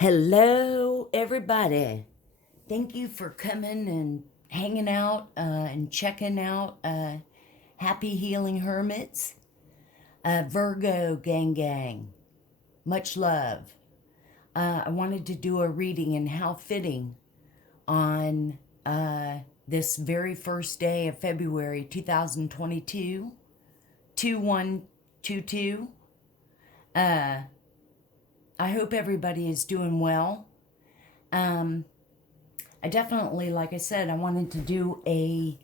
Hello, everybody. Thank you for coming and hanging out and checking out Happy Healing Hermits. Virgo gang. Much love. I wanted to do a reading, and how fitting on this very first day of February 2022, 2122. I hope everybody is doing well. I definitely, like I said, I wanted to do a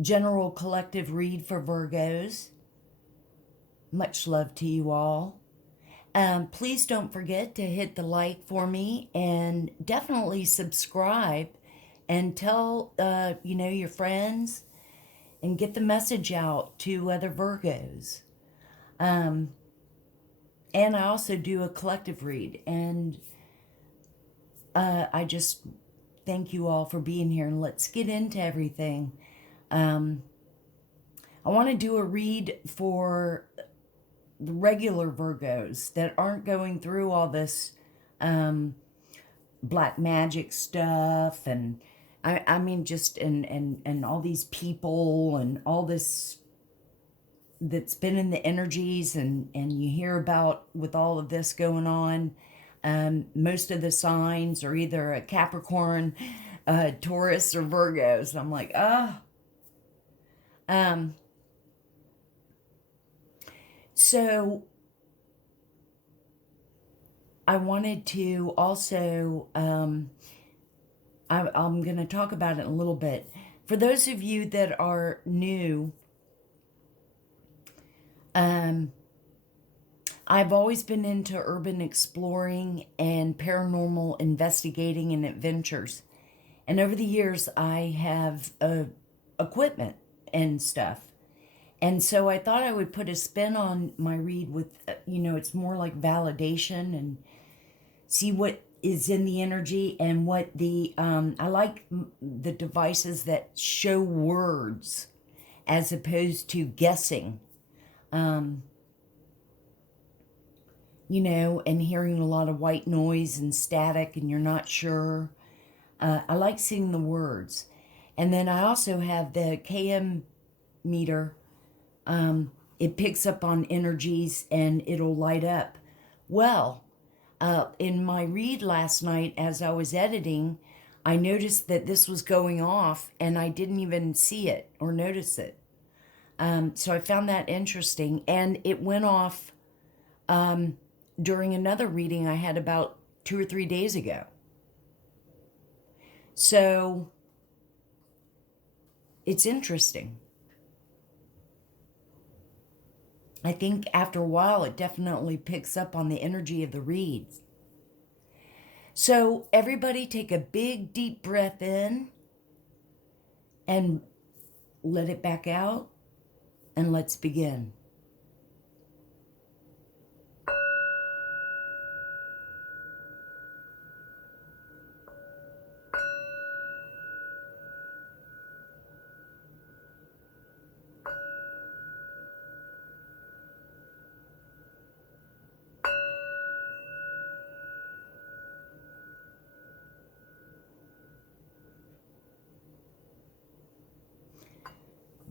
general collective read for Virgos. Much love to you all. Please don't forget to hit the like for me, and definitely subscribe and tell your friends, and get the message out to other Virgos. And I also do a collective read, and I just thank you all for being here, and let's get into everything. I want to do a read for the regular Virgos that aren't going through all this black magic stuff, and I mean just and all these people and all this that's been in the energies, and you hear about with all of this going on. Most of the signs are either a Capricorn, Taurus, or Virgos. I'm like, so I wanted to also, I'm going to talk about it a little bit. For those of you that are new, I've always been into urban exploring and paranormal investigating and adventures. And over the years, I have equipment and stuff. And so I thought I would put a spin on my read with, it's more like validation, and see what is in the energy, and what I like the devices that show words as opposed to guessing. And hearing a lot of white noise and static, and you're not sure. I like seeing the words. And then I also have the KM meter. It picks up on energies, and it'll light up. Well, in my read last night, as I was editing, I noticed that this was going off, and I didn't even see it or notice it. So I found that interesting, and it went off during another reading I had about 2 or 3 days ago. So it's interesting. I think after a while it definitely picks up on the energy of the reads. So everybody take a big deep breath in and let it back out, and let's begin.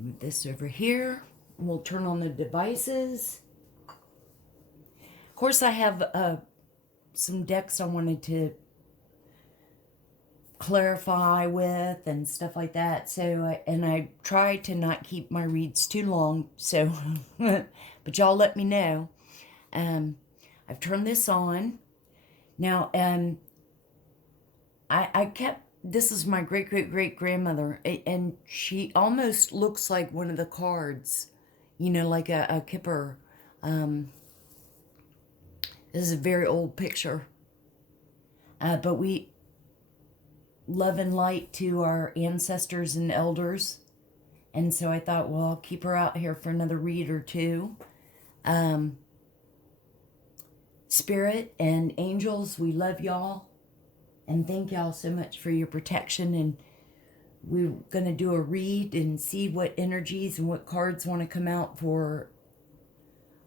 Move this over here. We'll turn on the devices. Of course, I have some decks I wanted to clarify with and stuff like that. So, I try to not keep my reads too long. So, but y'all let me know. I've turned this on. Now, I kept, this is my great-great-great-grandmother, and she almost looks like one of the cards, like a Kipper. This is a very old picture. But we love and light to our ancestors and elders. And so I thought, well, I'll keep her out here for another read or two. Spirit and angels, we love y'all. And thank y'all so much for your protection. And we're going to do a read and see what energies and what cards want to come out for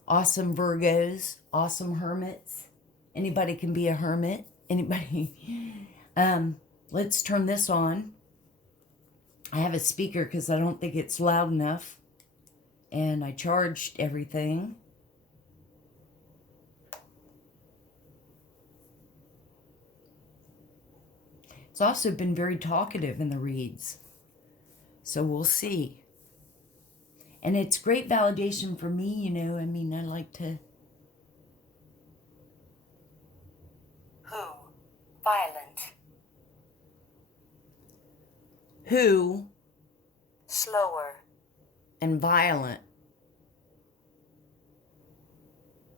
awesome Virgos, awesome hermits. Anybody can be a hermit. Anybody. Let's turn this on. I have a speaker because I don't think it's loud enough. And I charged everything. It's also been very talkative in the reads. So we'll see. And it's great validation for me, you know. I mean, I like to... Who? Violent. Who? Slower. And violent.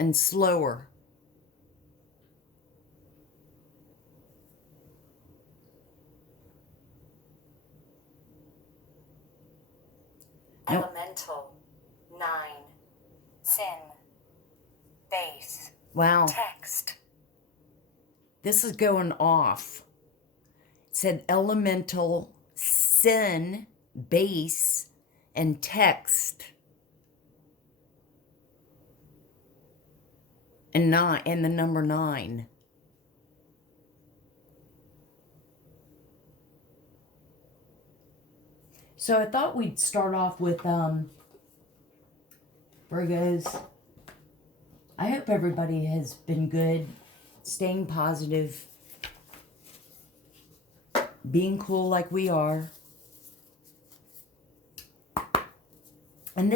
And slower. Elemental. 9. Sin. Base. Wow. Text. This is going off. It said elemental, sin, base, and text. And the number 9. So I thought we'd start off with Virgos. I hope everybody has been good, staying positive, being cool like we are. And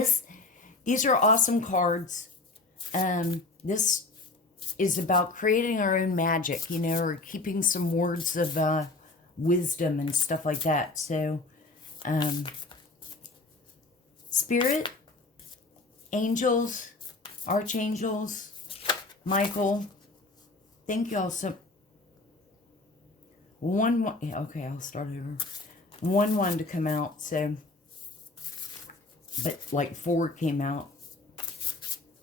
these are awesome cards. This is about creating our own magic, you know, or keeping some words of wisdom and stuff like that. So, Spirit, angels, archangels, Michael, thank you all so... Okay, I'll start over. One wanted to come out, so... But, like, 4 came out.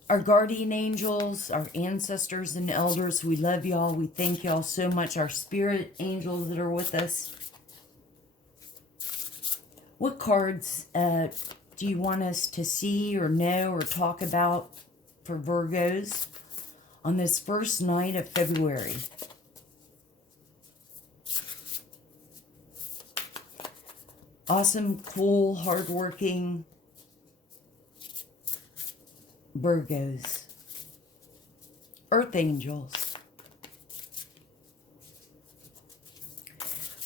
Our guardian angels, our ancestors and elders, we love y'all. We thank y'all so much. Our spirit angels that are with us. What cards do you want us to see or know or talk about for Virgos on this first night of February? Awesome, cool, hardworking Virgos. Earth angels.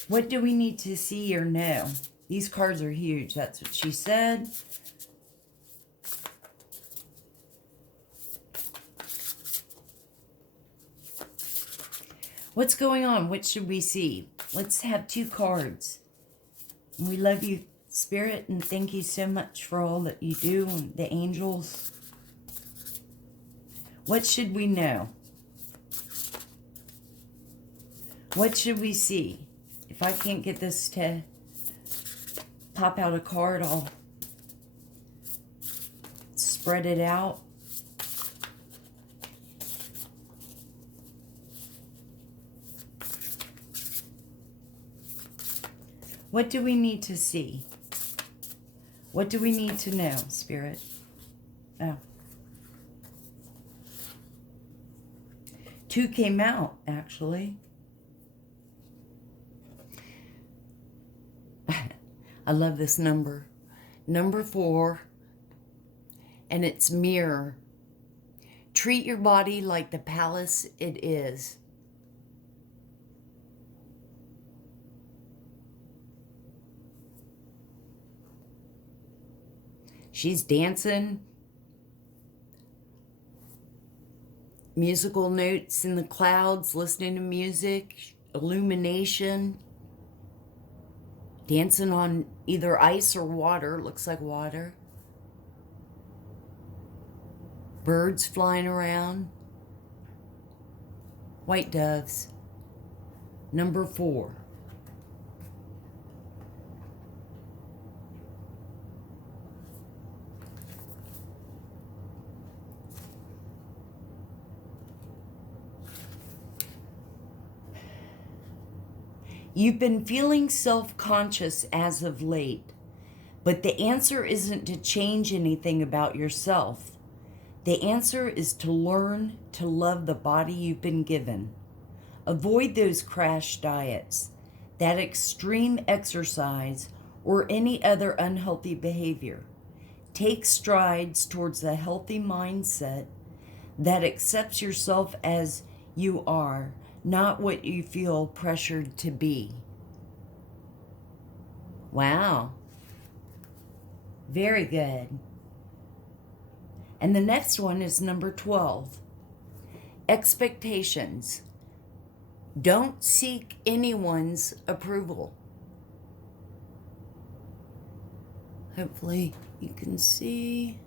What do we need to see or know? These cards are huge. That's what she said. What's going on? What should we see? Let's have 2 cards. We love you, Spirit, and thank you so much for all that you do, and the angels. What should we know? What should we see? If I can't get this to pop out a card, I'll spread it out. What do we need to see? What do we need to know, Spirit? Oh. 2 came out, actually. I love this number. Number 4. And it's mirror. Treat your body like the palace it is. She's dancing. Musical notes in the clouds, listening to music, illumination. Dancing on either ice or water. Looks like water. Birds flying around. White doves. Number 4. You've been feeling self-conscious as of late, but the answer isn't to change anything about yourself. The answer is to learn to love the body you've been given. Avoid those crash diets, that extreme exercise, or any other unhealthy behavior. Take strides towards a healthy mindset that accepts yourself as you are, not what you feel pressured to be. Wow. Very good. And the next one is number 12. Expectations. Don't seek anyone's approval. Hopefully you can see.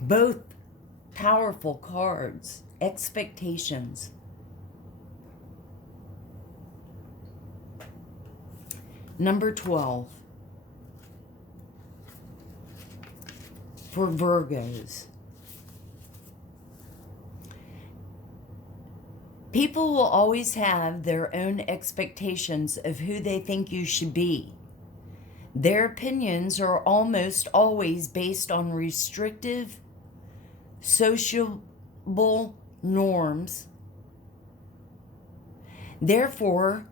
Both powerful cards. Expectations. Number 12. For Virgos. People will always have their own expectations of who they think you should be. Their opinions are almost always based on restrictive, sociable norms, therefore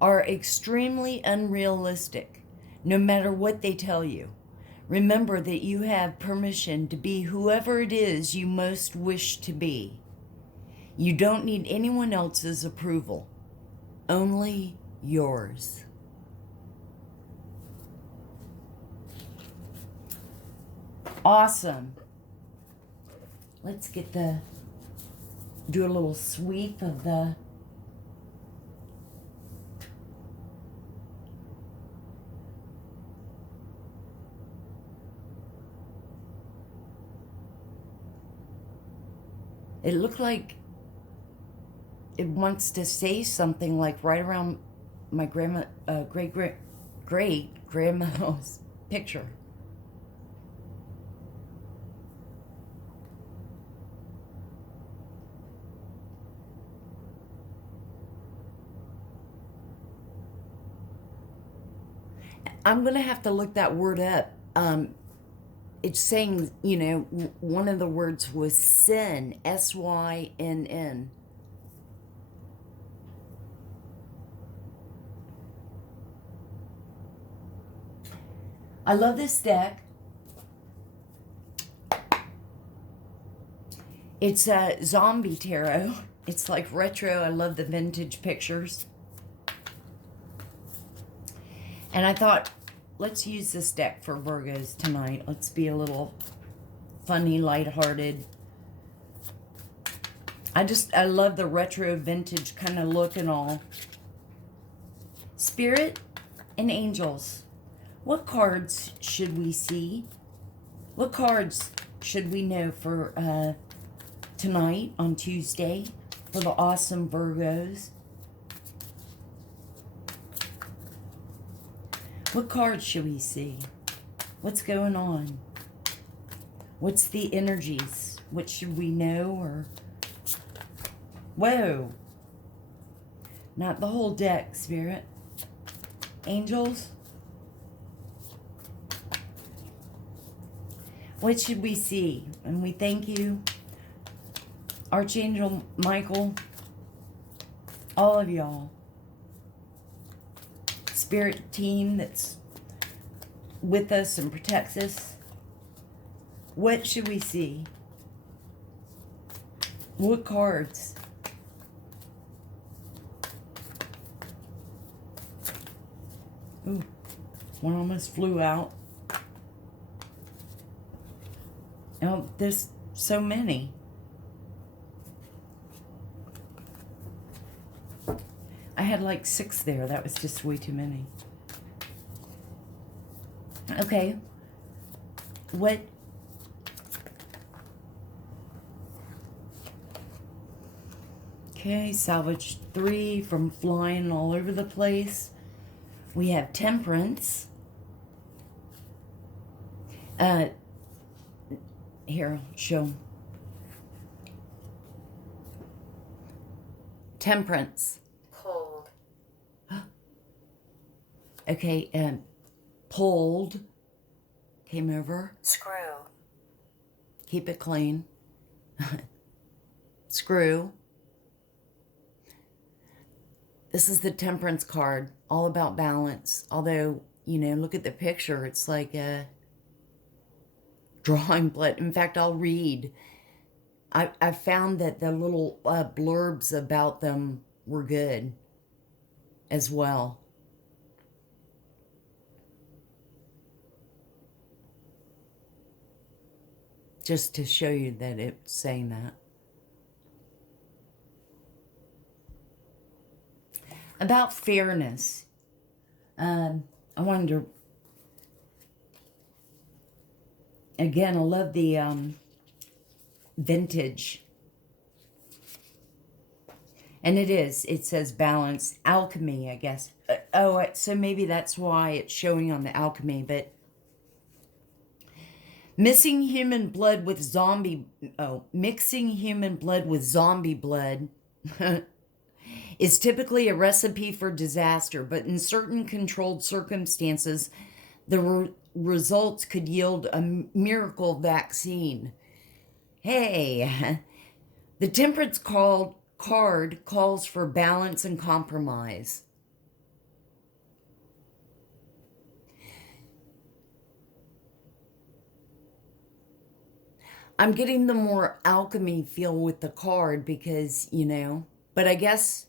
are extremely unrealistic, no matter what they tell you. Remember that you have permission to be whoever it is you most wish to be. You don't need anyone else's approval, only yours. Awesome. Let's do a little sweep of the It looked like it wants to say something like right around my great grandma's picture. I'm going to have to look that word up. It's saying, one of the words was syn, S-Y-N-N. I love this deck. It's a zombie tarot. It's like retro. I love the vintage pictures. And I thought, let's use this deck for Virgos tonight. Let's be a little funny, lighthearted. I love the retro vintage kind of look and all. Spirit and angels. What cards should we see? What cards should we know for tonight on Tuesday for the awesome Virgos? What cards should we see? What's going on? What's the energies? What should we know? Or whoa, not the whole deck, Spirit. Angels, what should we see? And we thank you, Archangel Michael, all of y'all. Spirit team that's with us and protects us. What should we see? What cards? Ooh, one almost flew out. Oh, there's so many. I had like 6 there. That was just way too many. Okay. What? Okay, salvage 3 from flying all over the place. We have Temperance. Here, I'll show. Temperance. Pulled. Okay, and pulled. Came over. Screw. Keep it clean. Screw. This is the Temperance card, all about balance. Although, you know, look at the picture. It's like a drawing blood. In fact, I'll read. I found that the little blurbs about them were good as well. Just to show you that it's saying that. About fairness. I wanted to... Again, I love the vintage. And it says balance. Alchemy, I guess. So maybe that's why it's showing on the alchemy, but... Mixing human blood with zombie blood is typically a recipe for disaster, but in certain controlled circumstances, the results could yield a miracle vaccine. Hey, the Temperance card calls for balance and compromise. I'm getting the more alchemy feel with the card because, you know, but I guess,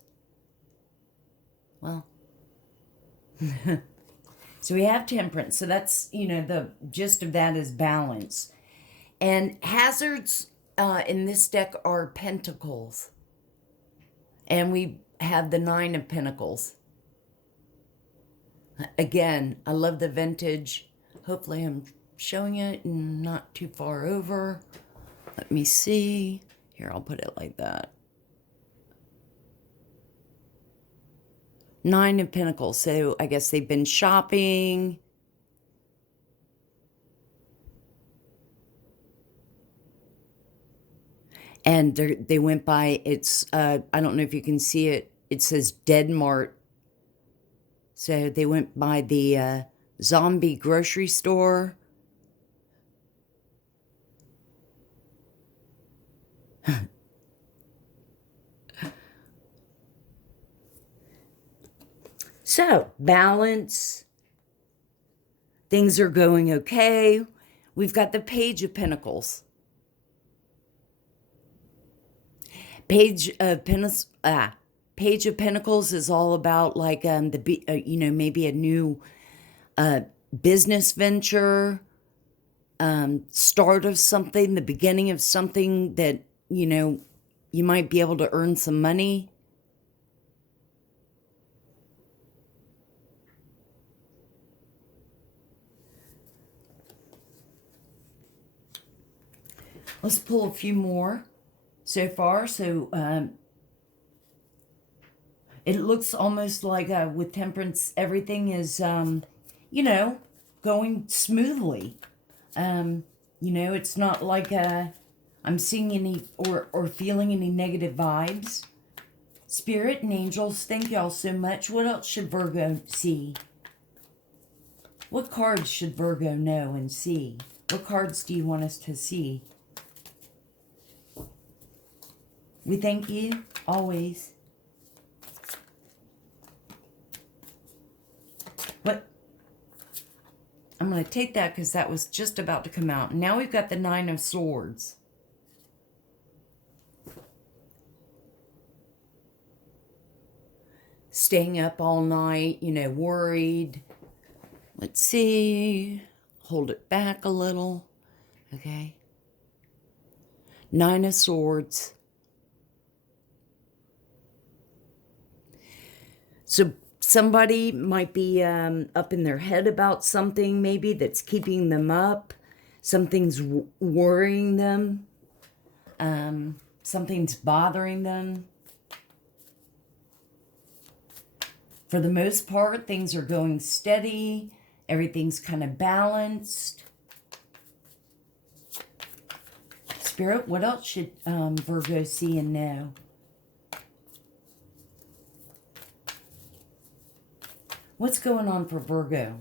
well, so we have Temperance. So that's, you know, the gist of that is balance. And hazards in this deck are Pentacles. And we have the Nine of Pentacles. Again, I love the vintage. Hopefully I'm showing it and not too far over. Let me see. Here, I'll put it like that. Nine of Pentacles. So I guess they've been shopping. And they went by, it's, I don't know if you can see it. It says Dead Mart. So they went by the zombie grocery store. So, balance. Things are going okay. We've got the Page of Pentacles. Page of Pentacles is all about like you know, maybe a new business venture, start of something, the beginning of something that, you know, you might be able to earn some money. Let's pull a few more so far. So it looks almost like with Temperance, everything is, you know, going smoothly. You know, it's not like I'm seeing any or feeling any negative vibes. Spirit and angels, thank y'all so much. What else should Virgo see? What cards should Virgo know and see? What cards do you want us to see? We thank you, always. What? I'm going to take that because that was just about to come out. Now we've got the Nine of Swords. Staying up all night, you know, worried. Let's see. Hold it back a little. Okay. Nine of Swords. So somebody might be up in their head about something maybe that's keeping them up. Something's worrying them. Something's bothering them. For the most part, things are going steady. Everything's kind of balanced. Spirit, what else should Virgo see and know? What's going on for Virgo?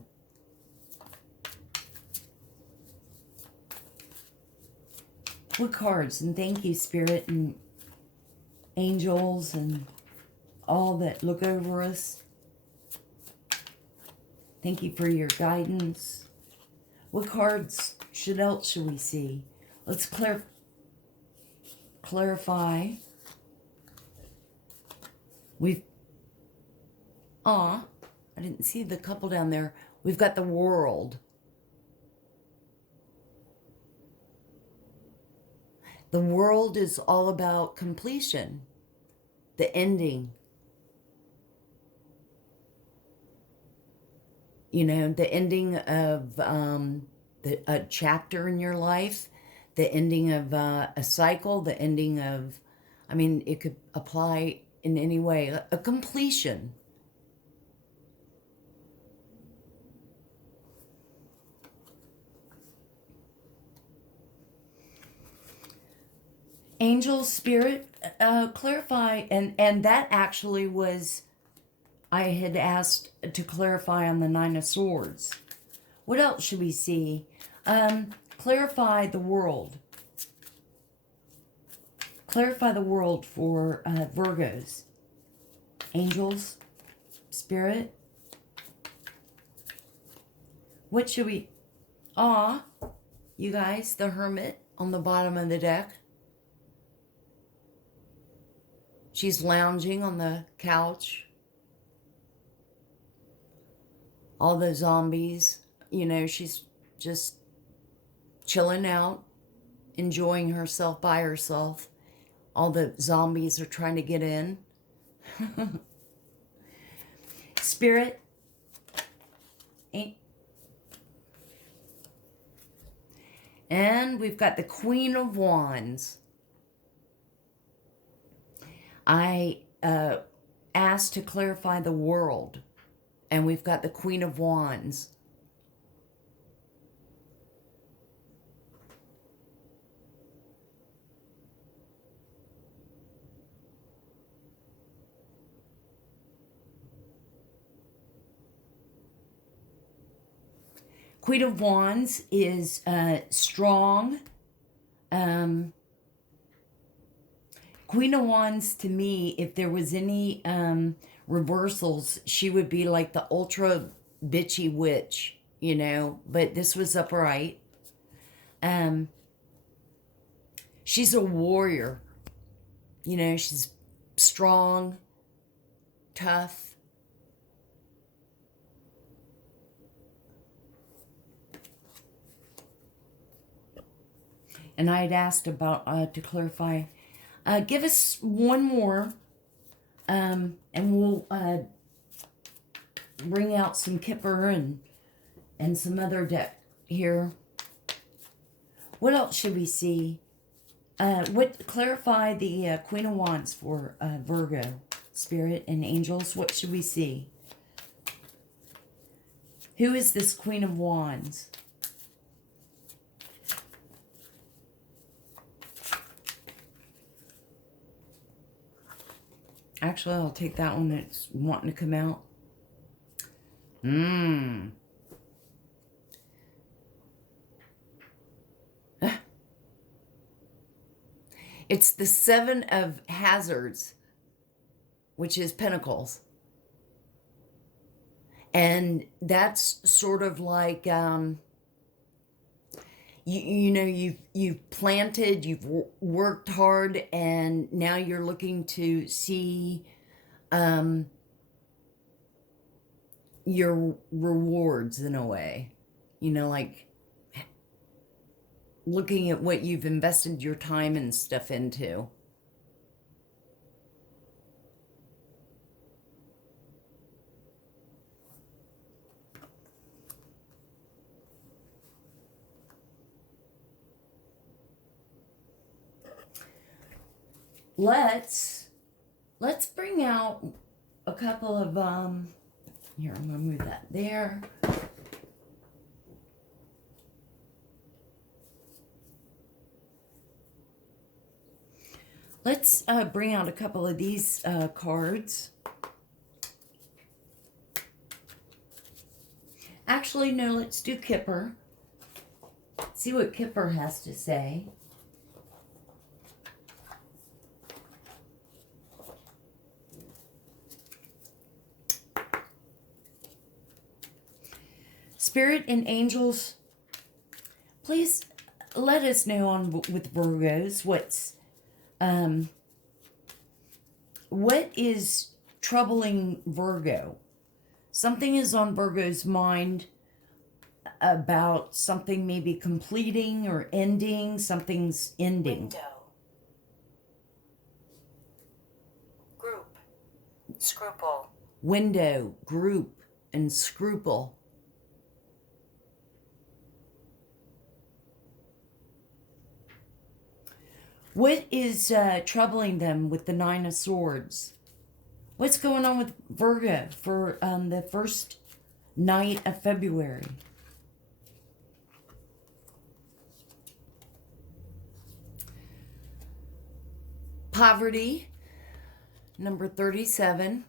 What cards? And thank you, Spirit and angels and all that look over us. Thank you for your guidance. What cards else should we see? Let's clarify. I didn't see the couple down there. We've got the World. The World is all about completion, the ending. You know, the ending of a chapter in your life, the ending of a cycle, the ending of, I mean, it could apply in any way, a completion. Angel, Spirit, clarify, and that actually was, I had asked to clarify on the Nine of Swords. What else should we see? Clarify the World. Clarify the World for Virgos. Angels, Spirit. What should we... you guys, the Hermit on the bottom of the deck. She's lounging on the couch. All the zombies, you know, she's just chilling out, enjoying herself by herself. All the zombies are trying to get in. Spirit. And we've got the Queen of Wands. I asked to clarify the World. And we've got the Queen of Wands. Queen of Wands is strong. Queen of Wands, to me, if there was any reversals, she would be like the ultra bitchy witch, you know, but this was upright. She's a warrior, you know, she's strong, tough. And I had asked about, to clarify, give us one more, and we'll bring out some Kipper and some other deck here. What else should we see? Clarify the Queen of Wands for Virgo, Spirit, and Angels. What should we see? Who is this Queen of Wands? Actually, I'll take that one that's wanting to come out. It's the Seven of Hazards, which is Pentacles. And that's sort of like, you know, you've planted, you've worked hard, and now you're looking to see your rewards in a way. You know, like looking at what you've invested your time and stuff into. Let's bring out a couple of here, I'm gonna move that there. Let's bring out a couple of these cards. Actually, no, let's do Kipper. See what Kipper has to say. Spirit and angels, please let us know on with Virgos what is troubling Virgo. Something is on Virgo's mind about something maybe completing or ending. Something's ending. Window. Group. Scruple. Window, group, and scruple. What is troubling them with the Nine of Swords? What's going on with Virgo for the first night of February? Poverty, number 37.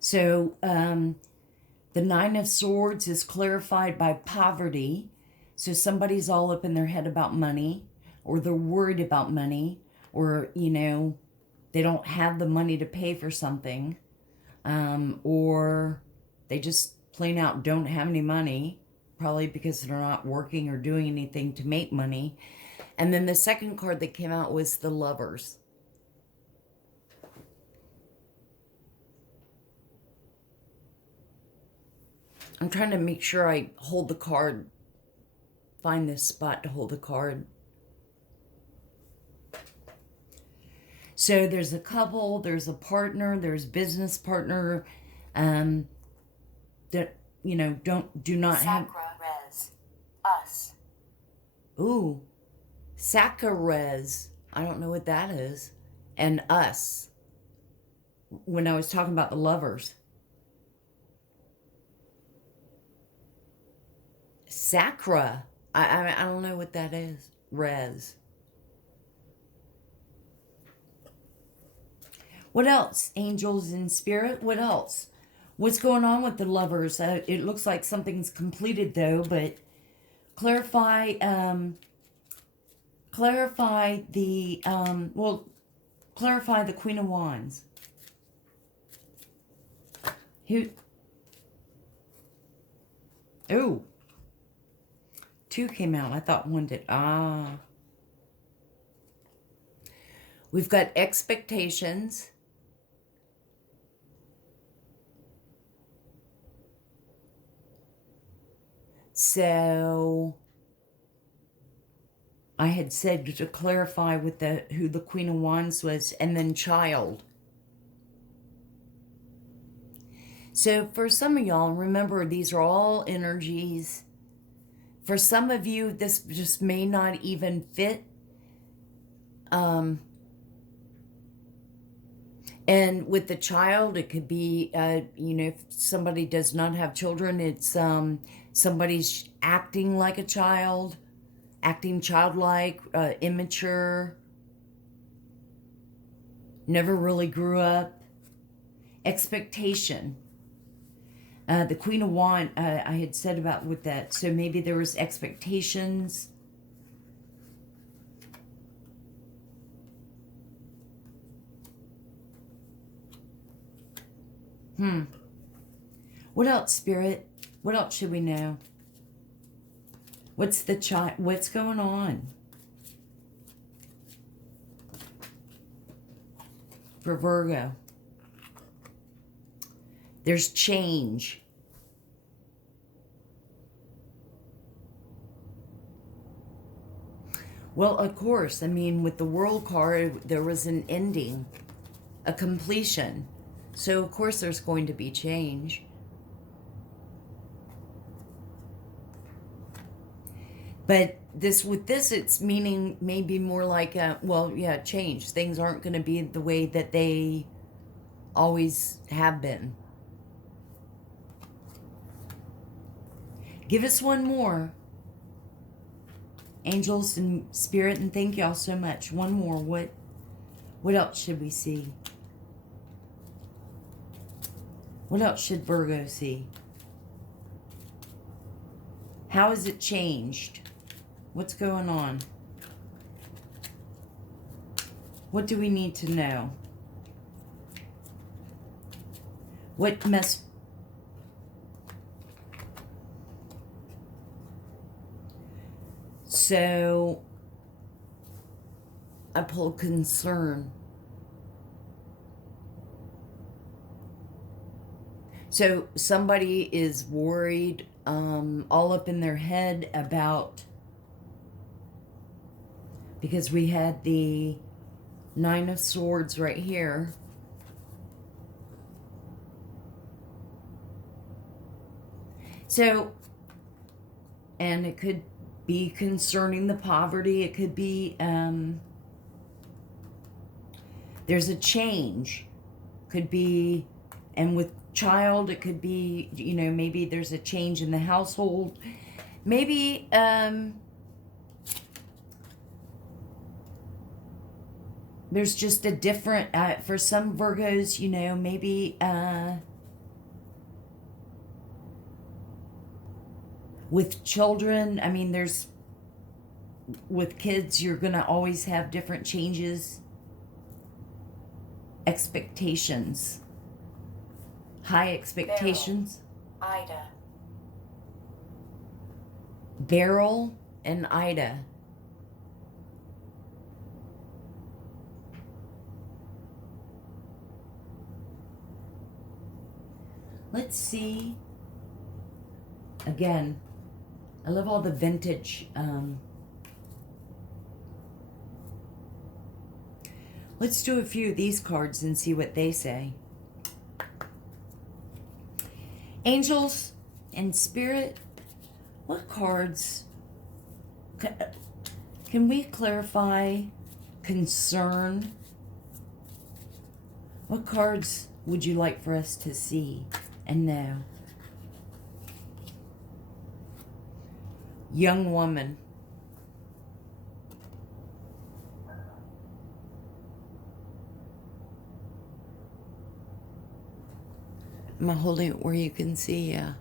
So the Nine of Swords is clarified by poverty. So somebody's all up in their head about money, or they're worried about money, or, you know, they don't have the money to pay for something, or they just plain out don't have any money, probably because they're not working or doing anything to make money. And then the second card that came out was the Lovers. I'm trying to make sure I hold the card, find this spot to hold the card. So there's a couple, there's a partner, there's business partner, that, you know, do not have. Sacra res. Us. Ooh, Saccharez. I don't know what that is. And us. When I was talking about the Lovers. Sacra. I don't know what that is. Res. What else? Angels in spirit. What else? What's going on with the Lovers? It looks like something's completed though, but clarify the clarify the Queen of Wands. Who? Oh. 2 came out. I thought 1 did. We've got expectations. So I had said to clarify with who the Queen of Wands was, and then child. So for some of y'all, remember, these are all energies. For some of you, this just may not even fit. And with the child, it could be, you know, if somebody does not have children, it's somebody's acting like a child, acting childlike, immature, never really grew up. Expectation. The Queen of Wands, I had said about with that. So maybe there was expectations. What else, Spirit? What else should we know? What's the what's going on for Virgo? There's change. Well, of course, I mean, with the World card, there was an ending, a completion. So, of course, there's going to be change. But with this, it's meaning maybe more like, well, yeah, change. Things aren't going to be the way that they always have been. Give us one more. Angels and Spirit, and thank y'all so much. One more. What else should we see? What else should Virgo see? How has it changed? What's going on? What do we need to know? What must... So, I pulled concern. So, somebody is worried, all up in their head about... Because we had the Nine of Swords right here. So, and it could be concerning the poverty. It could be, there's a change. Could be, and with child, it could be, you know, maybe there's a change in the household. Maybe, there's just a different, for some Virgos, you know, maybe, with children, I mean, there's, with kids, you're going to always have different changes, expectations, high expectations. Ida. Beryl and Ida. Let's see. Again, I love all the vintage. Let's do a few of these cards and see what they say. Angels and Spirit, what cards can we clarify concern? What cards would you like for us to see and know? Young woman. Am I holding it where you can see? Yeah.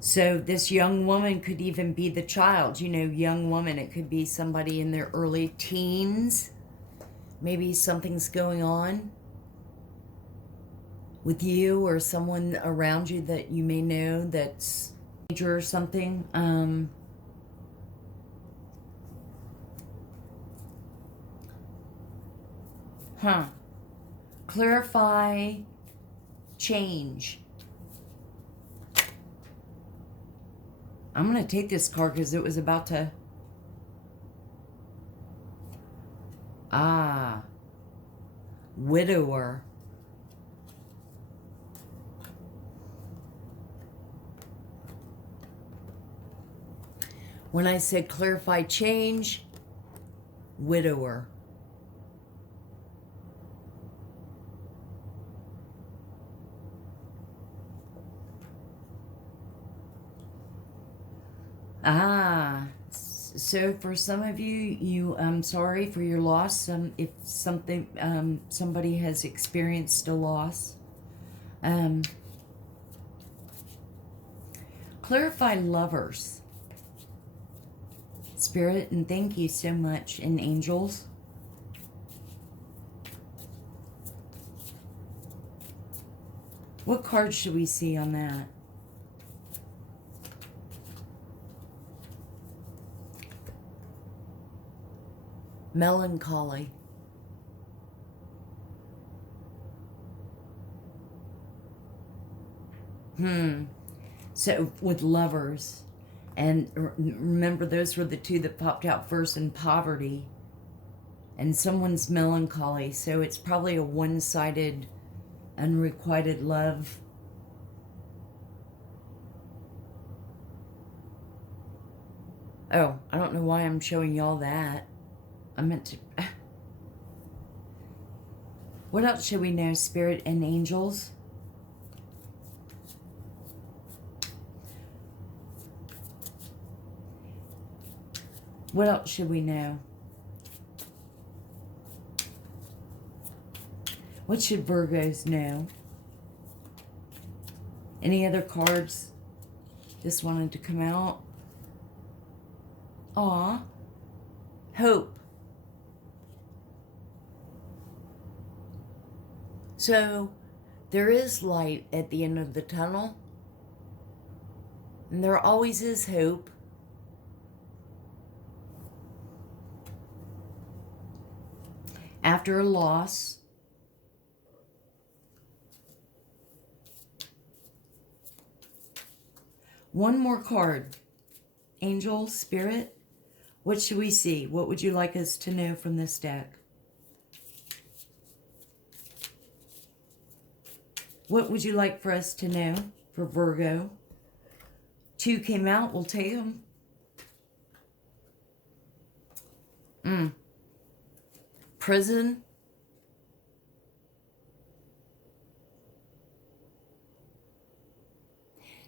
So this young woman could even be the child. You know, young woman. It could be somebody in their early teens. Maybe something's going on with you or someone around you that you may know that's major or something. Clarify, change. I'm going to take this card because it was about to... Widower. When I said clarify, change, widower. So for some of you, I'm sorry for your loss. If something, somebody has experienced a loss. Clarify lovers. Spirit, and thank you so much, and angels. What card should we see on that? Melancholy. So with lovers, and remember those were the two that popped out first, in poverty, and someone's melancholy. So it's probably a one-sided, unrequited love. Oh, I don't know why I'm showing y'all that. I meant to... What else should we know, Spirit and angels? What else should we know? What should Virgos know? Any other cards just wanted to come out? Aw. Hope. So, there is light at the end of the tunnel. And there always is hope. After a loss. One more card. Angel, Spirit, what should we see? What would you like us to know from this deck? What would you like for us to know for Virgo? 2 came out, we'll take them. Prison.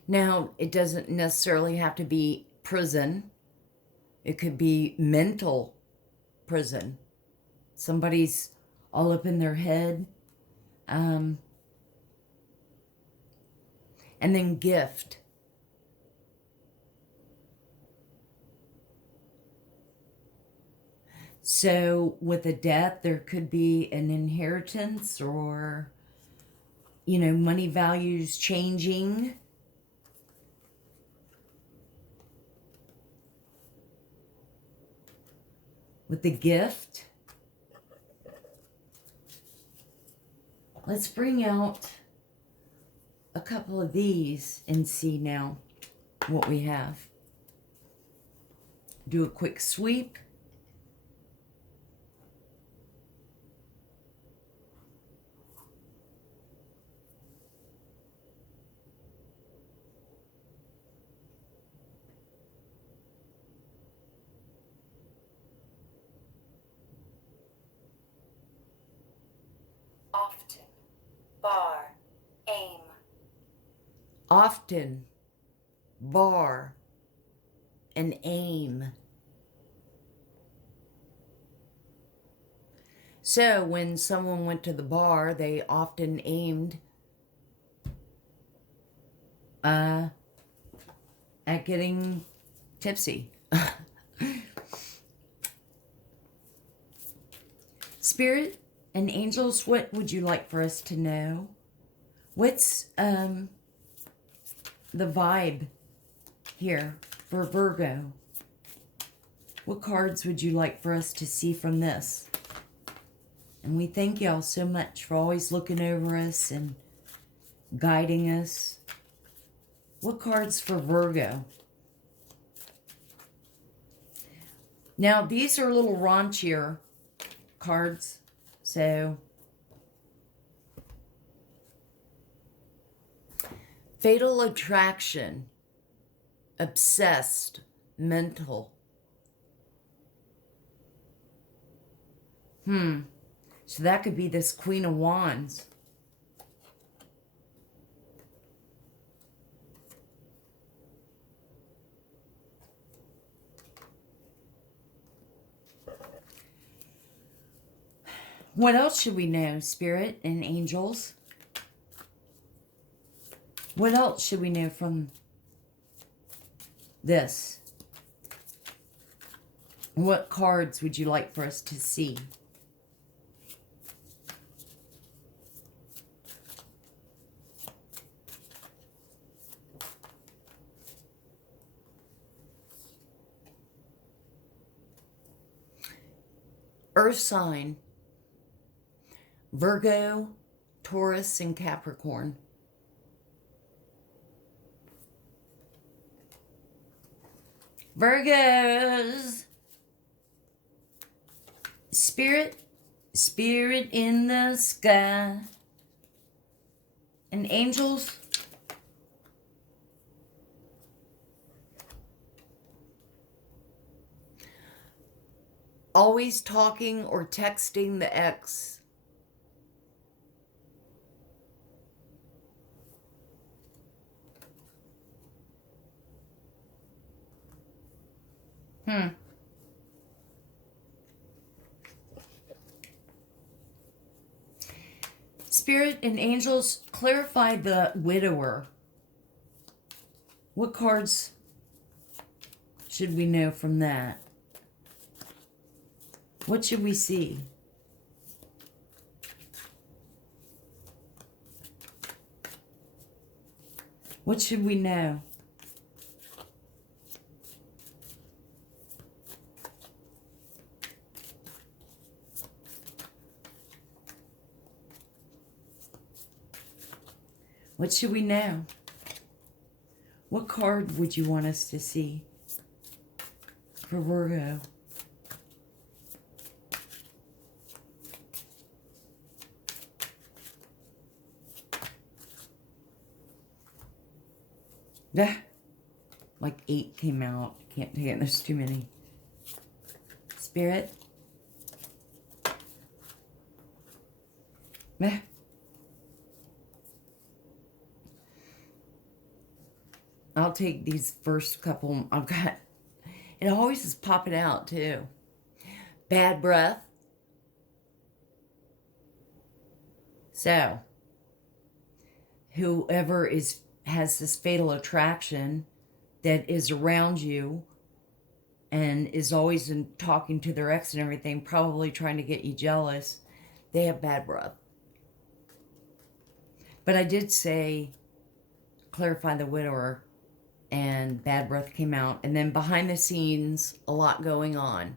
Now, it doesn't necessarily have to be prison. It could be mental prison. Somebody's all up in their head. And then gift. So with a death, there could be an inheritance or, you know, money values changing. With the gift, let's bring out a couple of these and see now what we have. Do a quick sweep. Often. Bar. Aim. Often, bar, and aim. So when someone went to the bar, they often aimed at getting tipsy. Spirit and angels, what would you like for us to know? What's the vibe here for Virgo? What cards would you like for us to see from this? And we thank y'all so much for always looking over us and guiding us. What cards for Virgo? Now, these are a little raunchier cards, so fatal attraction, obsessed, mental. So that could be this Queen of Wands. What else should we know, Spirit and angels? What else should we know from this? What cards would you like for us to see? Earth sign. Virgo, Taurus, and Capricorn. Virgos. Spirit, spirit in the sky. And angels. Always talking or texting the ex. Spirit and angels, clarify the widower. What cards should we know from that? What should we see? What should we know? What should we know? What card would you want us to see for Virgo? Yeah, like 8 came out. Can't take it. There's too many. Spirit. Yeah. I'll take these first couple. I've got, it always is popping out too. Bad breath. So, whoever has this fatal attraction that is around you and is always talking to their ex and everything, probably trying to get you jealous, they have bad breath. But I did say, clarify the widower, and bad breath came out. And then behind the scenes, a lot going on.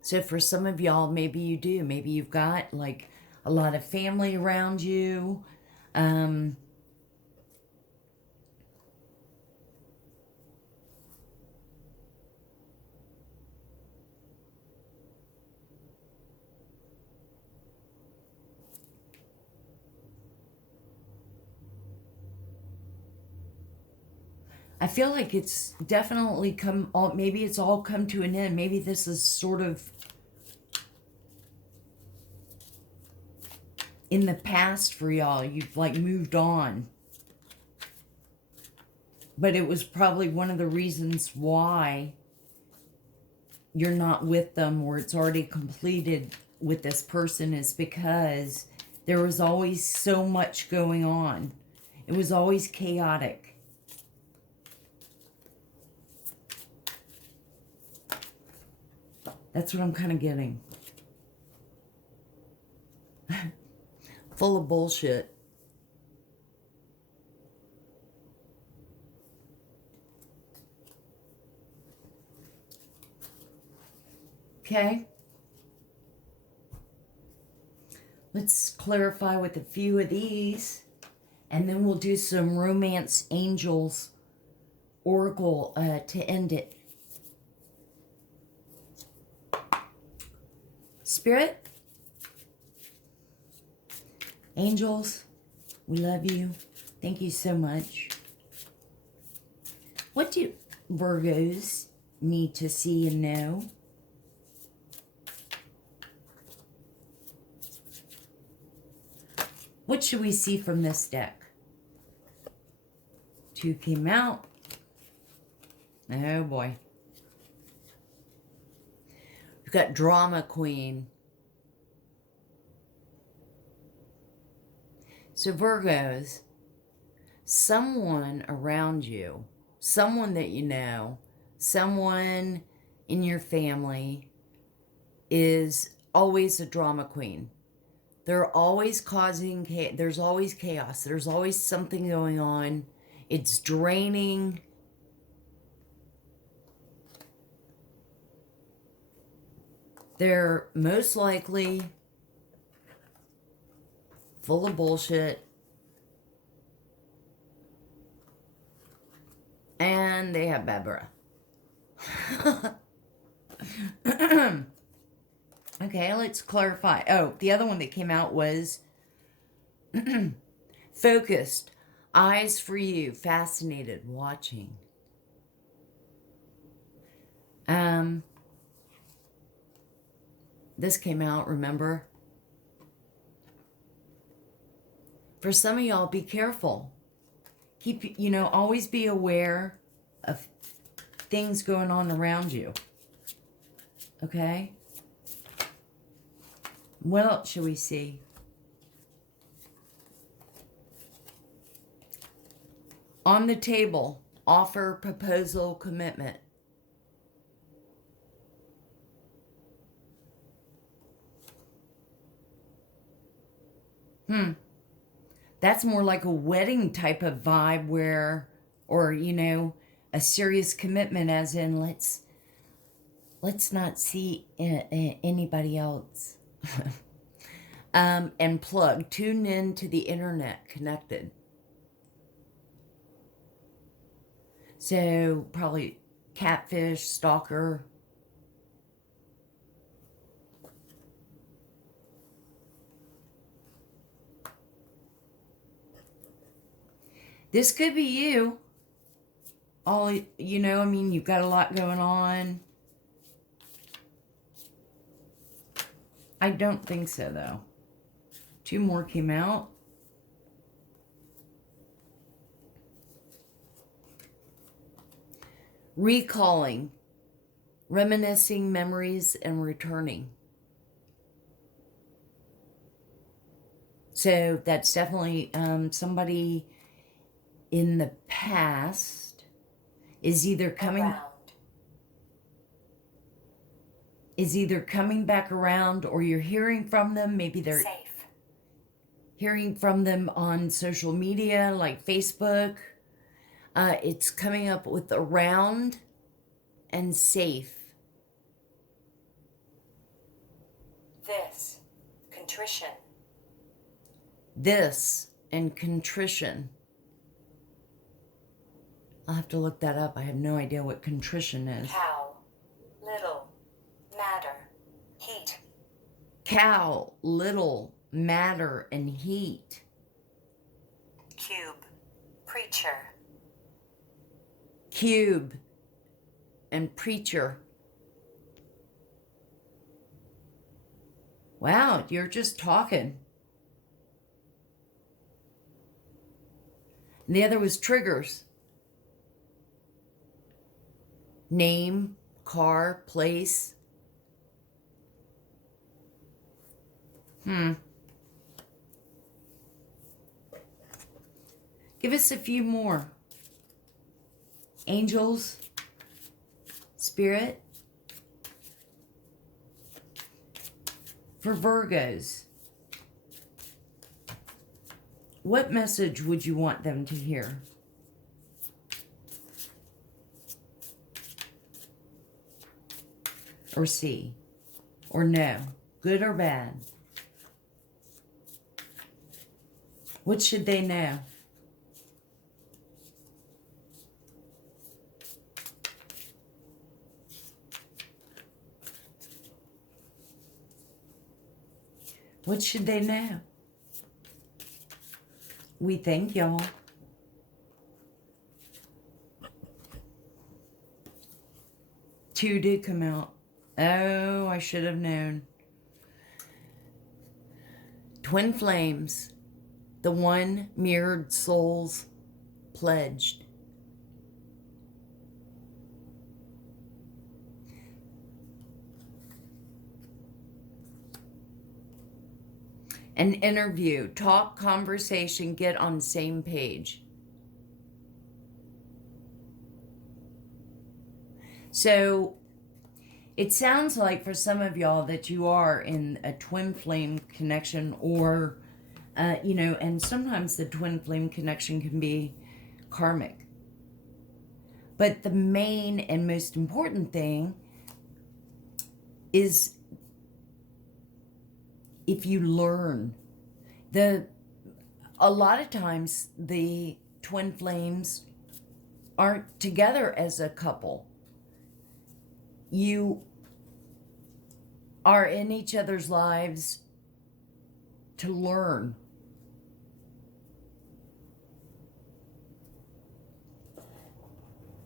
So for some of y'all, maybe you do. Maybe you've got like a lot of family around you. I feel like it's definitely maybe it's all come to an end. Maybe this is sort of in the past for y'all. You've like moved on. But it was probably one of the reasons why you're not with them, or it's already completed with this person, is because there was always so much going on. It was always chaotic. That's what I'm kind of getting. Full of bullshit. Okay. Let's clarify with a few of these, and then we'll do some romance angels oracle to end it. Spirit, angels, we love you. Thank you so much. What do Virgos need to see and know? What should we see from this deck? 2 came out. Oh boy. We've got Drama Queen. So Virgos, someone around you, someone that you know, someone in your family is always a drama queen. They're always causing chaos. There's always chaos. There's always something going on. It's draining. They're most likely full of bullshit. And they have bad breath. Okay, let's clarify. Oh, the other one that came out was focused, eyes for you, fascinated, watching. This came out, remember? For some of y'all, be careful. Keep, always be aware of things going on around you. Okay? What else should we see? On the table, offer, proposal, commitment. That's more like a wedding type of vibe where, or, you know, a serious commitment as in let's not see anybody else. And plug, tune in to the internet, connected. So probably catfish, stalker. This could be you. All, you know, I mean, you've got a lot going on. I don't think so, though. 2 more came out. Recalling, reminiscing memories, and returning. So that's definitely somebody in the past is either coming back around, or you're hearing from them. Maybe they're safe. Hearing from them on social media like Facebook. It's coming up with around and safe. This, contrition. This and contrition. I'll have to look that up. I have no idea what contrition is. Cow, little, matter, heat. Cow, little, matter, and heat. Cube, preacher. Cube and preacher. Wow, you're just talking. And the other was triggers. Name, car, place. Give us a few more. Angels, spirit. For Virgos, what message would you want them to hear? Or see? Or know? Good or bad? What should they know? What should they know? We thank y'all. Two did come out. Oh, I should have known. Twin flames. The one mirrored souls pledged. An interview, talk, conversation, get on the same page. So it sounds like for some of y'all that you are in a twin flame connection, or, you know, and sometimes the twin flame connection can be karmic. But the main and most important thing is if you learn. A lot of times the twin flames aren't together as a couple. You are in each other's lives to learn.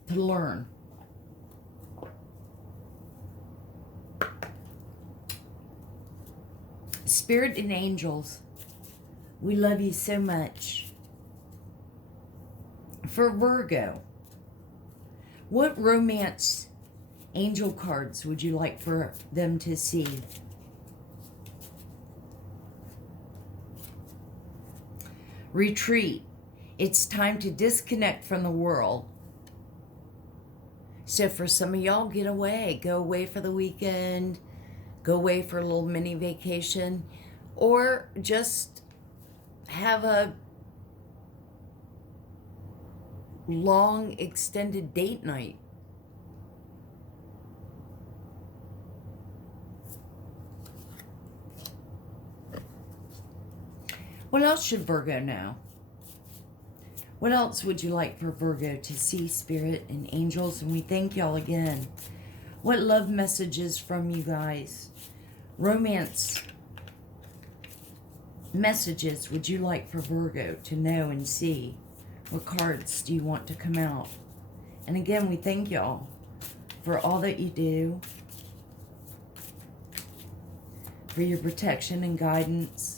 To learn. Spirit and angels, we love you so much. For Virgo, What romance angel cards would you like for them to see? Retreat. It's time to disconnect from the world. So for some of y'all, get away. Go away for the weekend. Go away for a little mini vacation. Or just have a long extended date night. What else should Virgo know? What else would you like for Virgo to see, Spirit and angels? And we thank y'all again. What love messages from you guys? Romance messages would you like for Virgo to know and see? What cards do you want to come out? And again, we thank y'all for all that you do, for your protection and guidance.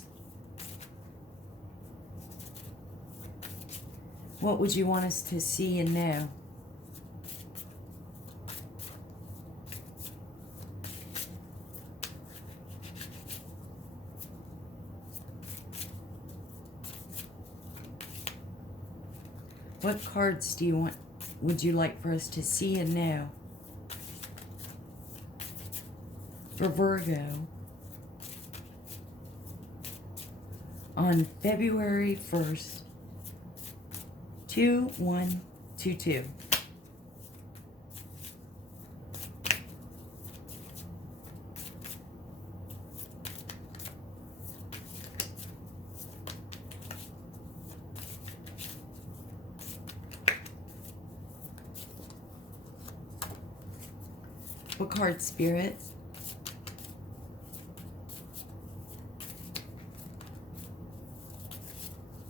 What would you want us to see and know? What cards would you like for us to see and know? For Virgo on February 1st, 2122. What card, Spirit?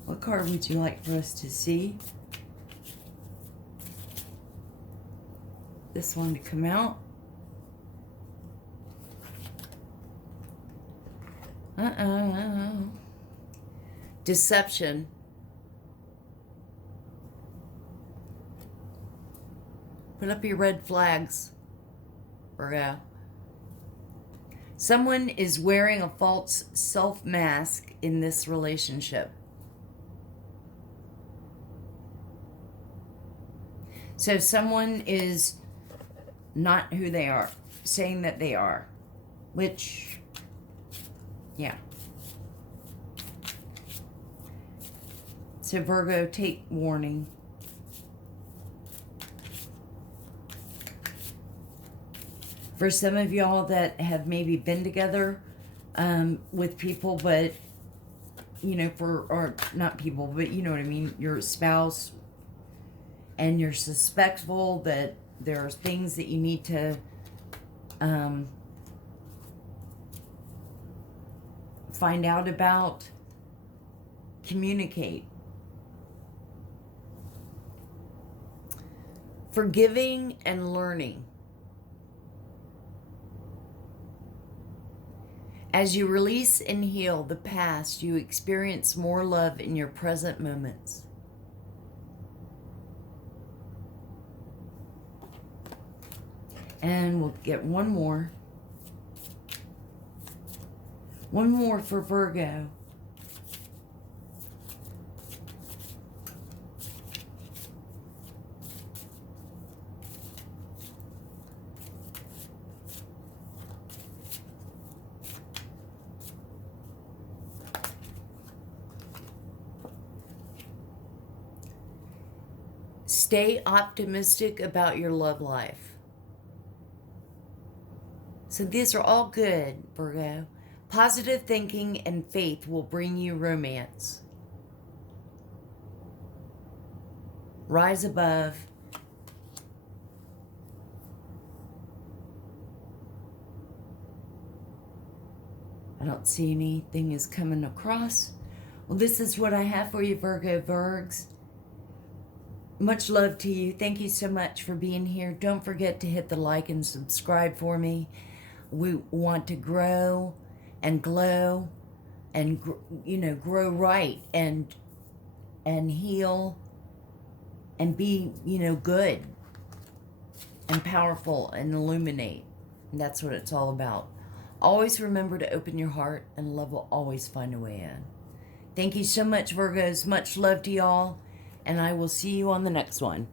What card would you like for us to see? This one to come out. Deception. Put up your red flags, Virgo. Someone is wearing a false self mask in this relationship. So someone is not who they are, saying that they are, which, yeah. So Virgo, take warning. For some of y'all that have maybe been together with people, but, you know, or not people, but you know what I mean, your spouse, and you're suspectful that there are things that you need to find out about, communicate. Forgiving and learning. As you release and heal the past, you experience more love in your present moments. And we'll get one more. One more for Virgo. Stay optimistic about your love life. So these are all good, Virgo. Positive thinking and faith will bring you romance. Rise above. I don't see anything is coming across. Well, this is what I have for you, Virgo Virgs. Much love to you. Thank you so much for being here. Don't forget to hit the like and subscribe for me. We want to grow and glow and, you know, grow right and heal and be, you know, good. and powerful and illuminate. And that's what it's all about. Always remember to open your heart, and love will always find a way in. Thank you so much, Virgos. Much love to y'all, and I will see you on the next one.